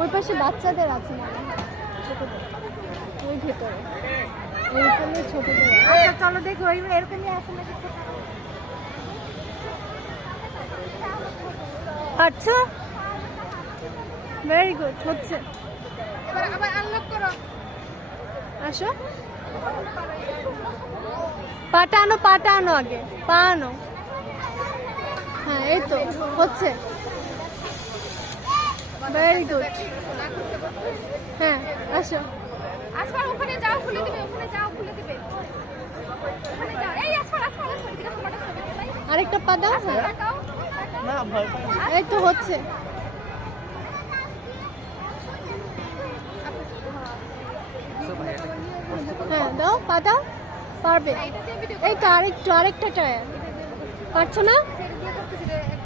ওই পাশে বাচ্চাদের আছে না, ছোটদের ওই ভেতরে ওইখানে ছোটদের। আচ্ছা চলো দেখি ওই এরকমই আছে নাকি। আচ্ছা ভেরি গুড হচ্ছে। এবার আবার আনলক করো। আসো পাটা আনো, পাটা আনো, আগে পা আনো। হ্যাঁ এই তো হচ্ছে, ভেরি গুড। হ্যাঁ আসো। আসবার ওখানে যাও খুলে দিবে, ওখানে যাও খুলে দিবে, ওখানে যাও। এই আসবার আসবার আসবার দিকে তোমার ছবি দেখাই। আরেকটা পা দাও। হ্যাঁ তাকাও না ভয় এই তো হচ্ছে। হ্যাঁ দাও, পা দাও, পারবে। এই তো আরেকটু, আরেকটা টায়ার পারছো না।